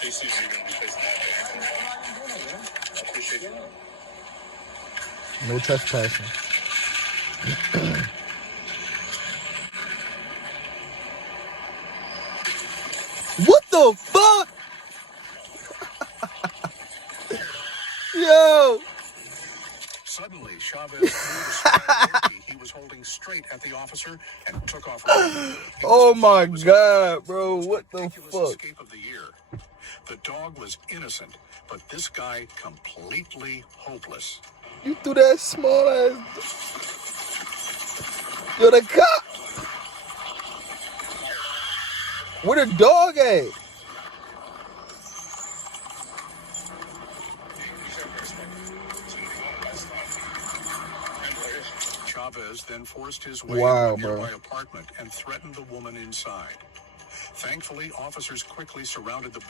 Stay seated. You're going to be facing that way. I appreciate you. No trespassing. What the fuck? Yo! Suddenly, Chavez threw the small he was holding straight at the officer and took off running. Oh my god, bro. What the fuck? Escape of the year. The dog was innocent, but this guy completely hopeless. You threw that small ass. Yo, the cop. Where the dog at? Chavez then forced his way Wow, into a nearby bro. apartment and threatened the woman inside. Thankfully, officers quickly surrounded the building.